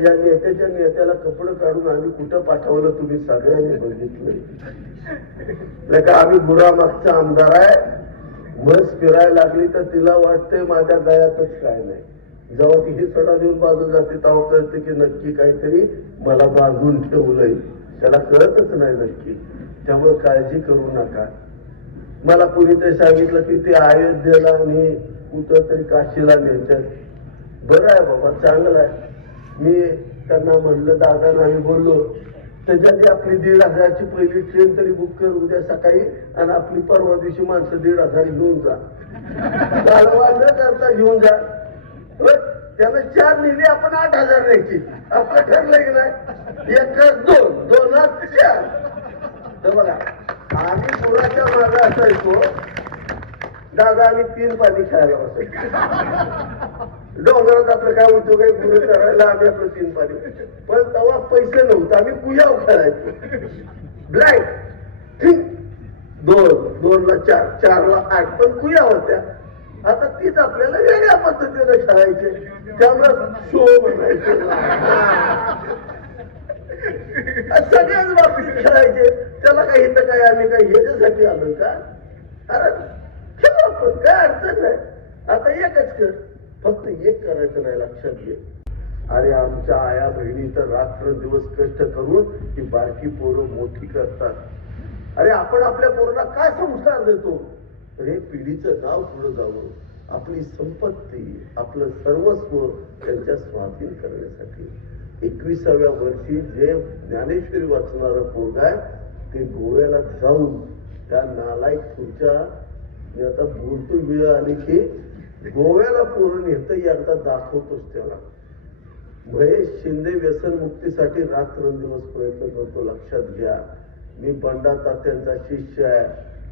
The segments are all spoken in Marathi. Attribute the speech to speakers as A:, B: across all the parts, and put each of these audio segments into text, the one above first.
A: नेत्याच्या नेत्याला कपडं काढून आम्ही कुठं पाठवलं तुम्ही सगळ्यांनी बघितलं. नाही का आम्ही बुरामागचा आमदार आहे. बस फिरायला लागली तर तिला वाटतंय माझ्या गळ्यातच काय नाही. जेव्हा ती ही सडा देऊन बाजू जाते तेव्हा कळते की नक्की काहीतरी मला बांधून ठेवलंय. त्याला कळतच नाही नक्की. त्यामुळे काळजी करू नका. मला कुणी ते सांगितलं की ते अयोध्येला आणि कुठं तरी काशीला नेतात. बरं आहे बाबा चांगलं आहे. मी त्यांना म्हणलं दादा नाही बोललो. त्याच्या आपली दीड हजारची पहिली ट्रेन तरी बुक कर उद्या सकाळी आणि आपली परवा दिवशी माणसं दीड हजार घेऊन जा. न करता घेऊन जा. त्यानं चार लिहिली आपण आठ हजार न्यायची आपलं ठरलंय की नाही? एकच दोन दोनात चार. तर बघा आम्ही पुराच्या मागे असायचो. दादा आम्ही तीन पाणी खायला बसायचो. डोंगरात आपलं काय उद्योग आहे गुरु करायला आम्ही आपलं तीन पाणी पण तेव्हा पैसे नव्हतं आम्ही कुयाव खेळायचो ब्लॅक दोन दोन ला चार चार ला आठ पण कुया होत्या. आता तीच आपल्याला वेगळ्या पद्धतीने खेळायचे. त्यामुळे शो म्हणायचे सगळ्याच बाबतीत खेळायचे. त्याला काही इथं काय आम्ही काही ह्याच्यासाठी आलोय का? अरे खेळू आपण काय अडचण नाही. आता एकच कर फक्त एक करायचं नाही लक्षात घे. अरे आमच्या आया बहिणी तर रात्र दिवस कष्ट करून ती बारकी पोरं मोठी करतात. अरे आपण आपल्या पोरांना काय संस्कार देतो? तर हे पिढीचं गाव पुढे जावं. आपली संपत्ती आपलं सर्वस्व त्यांच्या स्वाधीन करण्यासाठी. एकविसाव्या वर्षी जे ज्ञानेश्वरी वाचणार पोरग आहे ते गोव्याला जाऊन त्या नालायक खुर्च्या मी आता बोलतो वेळ आली की गोव्याला पोरून येतं एकदा दाखवतोच त्याला. महेश शिंदे व्यसन मुक्तीसाठी रात्रंदिवस प्रयत्न करतो लक्षात घ्या. मी बंडा तात्यांचा शिष्य आहे.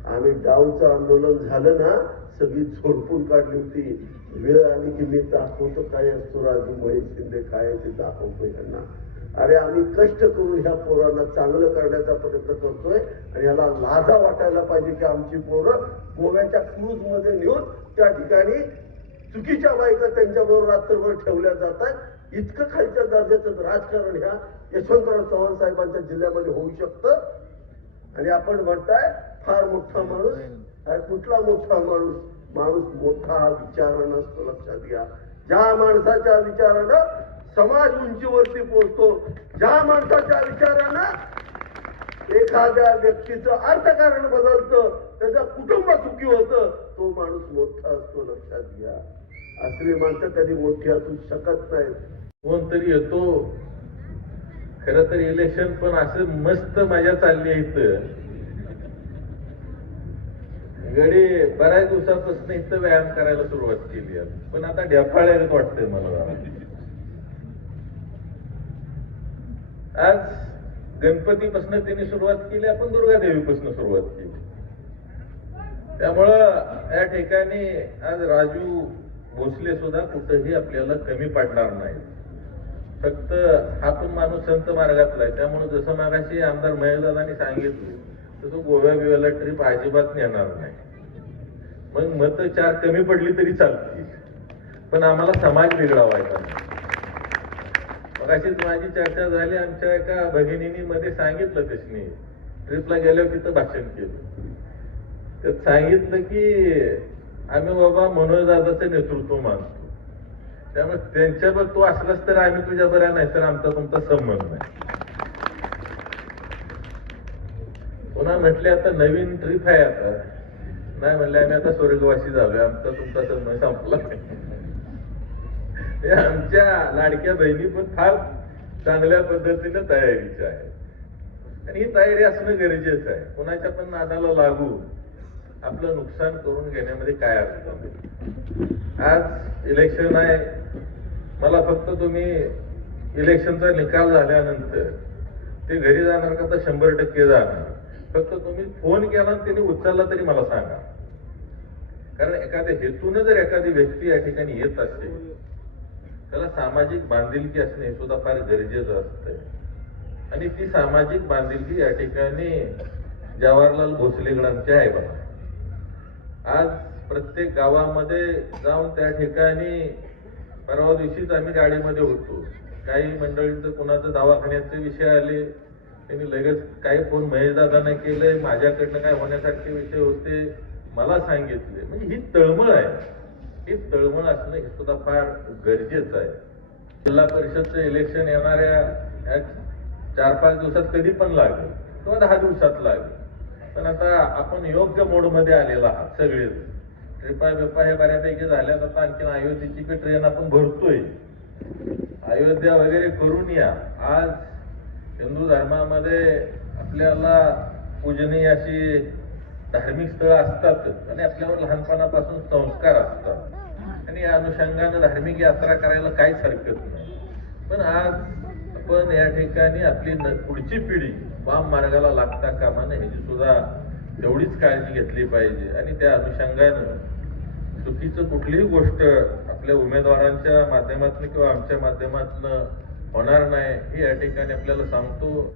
A: आम्ही डावचं आंदोलन झालं ना सगळी झोडपून काढली होती. वेळ आली की मी दाखवतो काय असतो राजू महेश शिंदे काय ते दाखवतो यांना. अरे आम्ही कष्ट करून ह्या पोरांना चांगलं करण्याचा प्रयत्न करतोय आणि याला लाजा वाटायला पाहिजे की आमची पोरं गोव्याच्या क्रूजमध्ये नेऊन त्या ठिकाणी चुकीच्या बायका त्यांच्याबरोबर रात्रभर ठेवल्या जातात. इतकं खालच्या दर्जाचं राजकारण ह्या यशवंतराव चव्हाण साहेबांच्या जिल्ह्यामध्ये होऊ शकतं. आणि आपण म्हणताय फार मोठा माणूस अरे कुठला मोठा माणूस? माणूस मोठा हा विचारानं असतो लक्षात घ्या. ज्या माणसाच्या विचारानं समाज उंचीवरती पोहोचतो. ज्या माणसाच्या विचारानं एखाद्या व्यक्तीचं अर्थकारण बदलतं त्याचं कुटुंब सुखी होतं तो माणूस मोठा असतो लक्षात घ्या. असली माणसं कधी मोठी असू शकत नाहीत.
B: कोणतरी येतो. खर तर इलेक्शन पण असं मस्त मजा चालली आहे इथं. गडी बऱ्याच दिवसापासून इथं व्यायाम करायला सुरुवात केली पण आता ढेफाळ्यात वाटतंय मला जरा. आज गणपतीपासून त्यांनी सुरुवात केली आपण दुर्गादेवीपासून सुरुवात केली. त्यामुळं या ठिकाणी आज राजू भोसले सुद्धा कुठंही आपल्याला कमी पडणार नाही फक्त हा पण माणूस संत मार्गातला आहे. त्यामुळे जसं मागाशी आमदार महेशदादांनी सांगितलं तसं गोव्या बिव्याला ट्रिप अजिबात नेणार नाही. मग मत चार कमी पडली तरी चालतील. पण आम्हाला समाज वेगळा व्हायचा नाही. माझी चर्चा झाली आमच्या एका भगिनीनी मध्ये सांगितलं कृष्णी ट्रिपला गेल्यावर तिथं भाषण केलं. त्यात सांगितलं की आम्ही बाबा मनोजदादाचं नेतृत्व मानतो. त्यामुळे त्यांच्यावर तू असलास तर आम्ही तुझ्या बऱ्या नाही तर आमचा तुमचा संबंध नाही. पुन्हा म्हटले आता नवीन ट्रिप आहे आता. नाही म्हणले आम्ही आता स्वर्गवासी झालोय आमचा तुमचा संबंध संपला हे आमच्या लाडक्या बहिणी पण फार चांगल्या पद्धतीने तयारीच्या आहेत. आणि ही तयारी असणं गरजेचं आहे. कोणाच्या पण नादाला लागू आपलं नुकसान करून घेण्यामध्ये काय अर्थ आज इलेक्शन आहे. मला फक्त तुम्ही इलेक्शनचा निकाल झाल्यानंतर ते घरी जाणार का तर शंभर टक्के जाणार. फक्त तुम्ही फोन केला आणि त्यांनी उचलला तरी मला सांगा. कारण एखाद्या हेतून जर एखादी व्यक्ती या ठिकाणी येत असेल त्याला सामाजिक बांधिलकी असणे सुद्धा फार गरजेचं असतं. आणि ती सामाजिक बांधिलकी या ठिकाणी जवाहरलाल भोसलेगडांची आहे बघा. आज प्रत्येक गावामध्ये जाऊन त्या ठिकाणी परवा दिवशीच आम्ही गाडीमध्ये होतो. काही मंडळींचं कुणाचं दवाखान्याचे विषय आले. त्यांनी लगेच काही फोन महेशदादांना केले माझ्याकडनं काय होण्यासारखे विषय होते. मला सांगितले. म्हणजे ही तळमळ आहे. ही तळमळ असणं हे सुद्धा फार गरजेचं आहे. जिल्हा परिषदचं इलेक्शन येणाऱ्या चार पाच दिवसात कधी पण लागेल किंवा दहा दिवसात लागेल. पण आता आपण योग्य मोडमध्ये आलेला आहात सगळे ट्रिपा बिपा हे बऱ्यापैकी झाल्यात आता आणखीन अयोध्येची बी ट्रेन आपण भरतोय. अयोध्या वगैरे करून या. आज हिंदू धर्मामध्ये आपल्याला पूजनीय अशी धार्मिक स्थळं असतातच आणि आपल्यावर लहानपणापासून संस्कार असतात. आणि या अनुषंगानं धार्मिक यात्रा करायला काहीच हरकत नाही. पण आज आपण या ठिकाणी आपली न- पुढची पिढी वाम मार्गाला लागता कामा नये ह्याची सुद्धा तेवढीच काळजी घेतली पाहिजे. आणि त्या अनुषंगानं चुकीचं कुठलीही गोष्ट आपल्या उमेदवारांच्या माध्यमातून किंवा आमच्या माध्यमातून होणार नाही हे या ठिकाणी आपल्याला सांगतो.